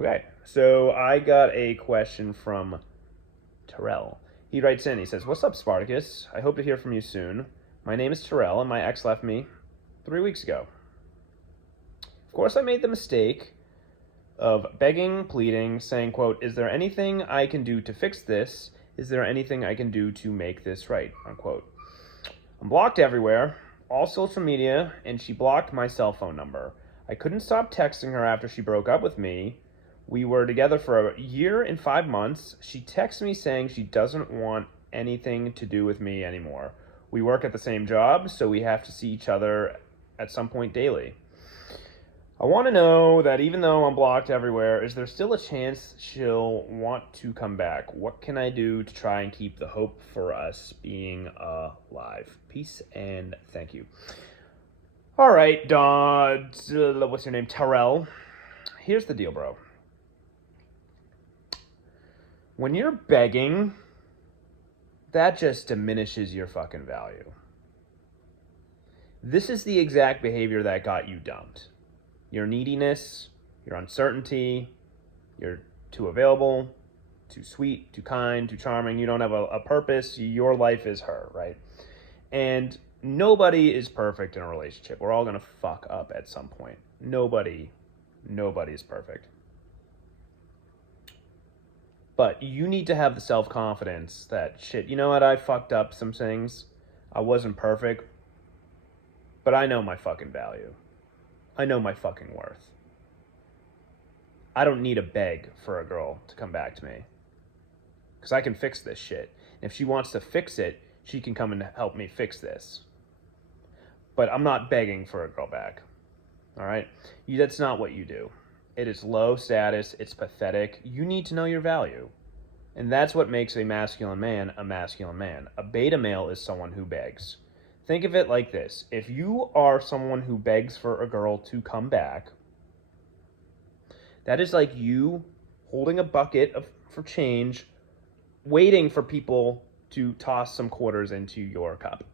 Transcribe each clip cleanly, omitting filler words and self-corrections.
Okay, so I got a question from Terrell. He writes in, he says, "What's up, Spartacus? I hope to hear from you soon. My name is Terrell, and my ex left me 3 weeks ago. Of course, I made the mistake of begging, pleading, saying, quote, is there anything I can do to fix this? Is there anything I can do to make this right? Unquote. I'm blocked everywhere, all social media, and she blocked my cell phone number. I couldn't stop texting her after she broke up with me. We were together for a year and 5 months. She texts me saying she doesn't want anything to do with me anymore. We work at the same job, so we have to see each other at some point daily. I want to know that even though I'm blocked everywhere, is there still a chance she'll want to come back? What can I do to try and keep the hope for us being alive? Peace and thank you." All right, what's your name? Terrell. Here's the deal, bro. When you're begging, that just diminishes your fucking value. This is the exact behavior that got you dumped. Your neediness, your uncertainty, you're too available, too sweet, too kind, too charming, you don't have a purpose, your life is her, right? And nobody is perfect in a relationship. We're all gonna fuck up at some point. Nobody is perfect. But you need to have the self-confidence that, shit, you know what, I fucked up some things. I wasn't perfect, but I know my fucking value. I know my fucking worth. I don't need to beg for a girl to come back to me. Because I can fix this shit. And if she wants to fix it, she can come and help me fix this. But I'm not begging for a girl back. All right? That's not what you do. It is low status. It's pathetic. You need to know your value. And that's what makes a masculine man a masculine man. A beta male is someone who begs. Think of it like this. If you are someone who begs for a girl to come back, that is like you holding a bucket for change, waiting for people to toss some quarters into your cup.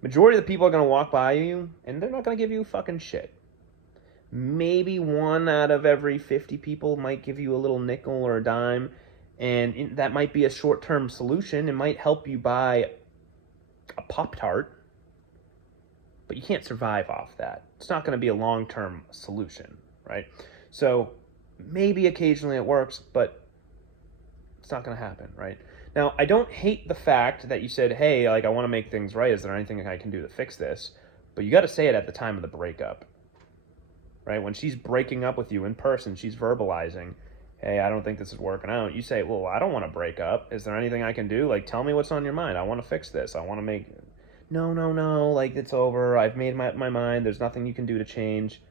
Majority of the people are going to walk by you, and they're not going to give you fucking shit. Maybe 1 out of every 50 people might give you a little nickel or a dime, and that might be a short-term solution. It might help you buy a Pop-Tart, but you can't survive off that. It's not going to be a long-term solution, right? So maybe occasionally it works, but it's not going to happen, right? Now, I don't hate the fact that you said, hey, like, I want to make things right. Is there anything I can do to fix this? But you got to say it at the time of the breakup, right? When she's breaking up with you in person, she's verbalizing, hey, I don't think this is working out. You say, well, I don't want to break up. Is there anything I can do? Like, tell me what's on your mind. I want to fix this. I want to make... No, like, it's over. I've made my mind. There's nothing you can do to change.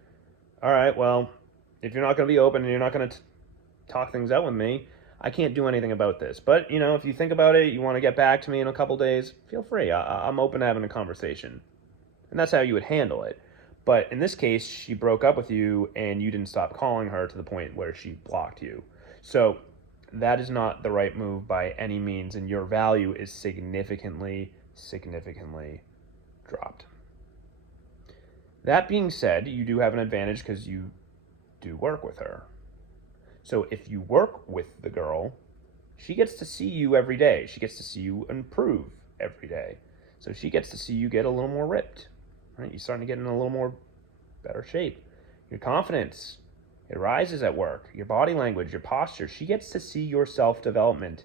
All right, well, if you're not going to be open and you're not going to talk things out with me, I can't do anything about this. But, if you think about it, you want to get back to me in a couple days, feel free. I'm open to having a conversation. And that's how you would handle it. But in this case, she broke up with you and you didn't stop calling her to the point where she blocked you. So that is not the right move by any means, and your value is significantly dropped. That being said, you do have an advantage because you do work with her. So if you work with the girl, she gets to see you every day. She gets to see you improve every day. So she gets to see you get a little more ripped. Right? You're starting to get in a little more better shape. Your confidence, it rises at work. Your body language, your posture. She gets to see your self-development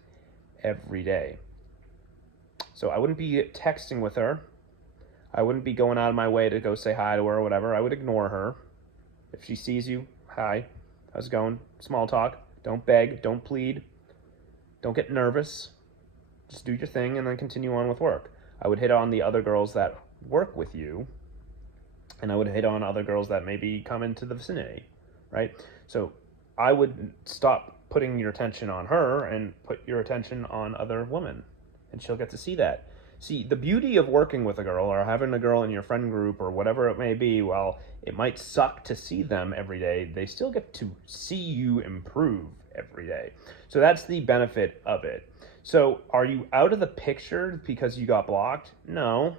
every day. So I wouldn't be texting with her. I wouldn't be going out of my way to go say hi to her or whatever. I would ignore her. If she sees you, hi, how's it going? Small talk. Don't beg. Don't plead. Don't get nervous. Just do your thing and then continue on with work. I would hit on the other girls that work with you, and I would hit on other girls that maybe come into the vicinity, right? So I would stop putting your attention on her and put your attention on other women, and she'll get to see that. See, the beauty of working with a girl or having a girl in your friend group or whatever it may be, while it might suck to see them every day, they still get to see you improve every day. So that's the benefit of it. So are you out of the picture because you got blocked? No,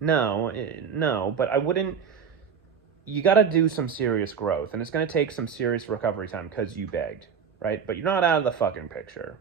but I wouldn't, you got to do some serious growth, and it's going to take some serious recovery time because you begged, right? But you're not out of the fucking picture.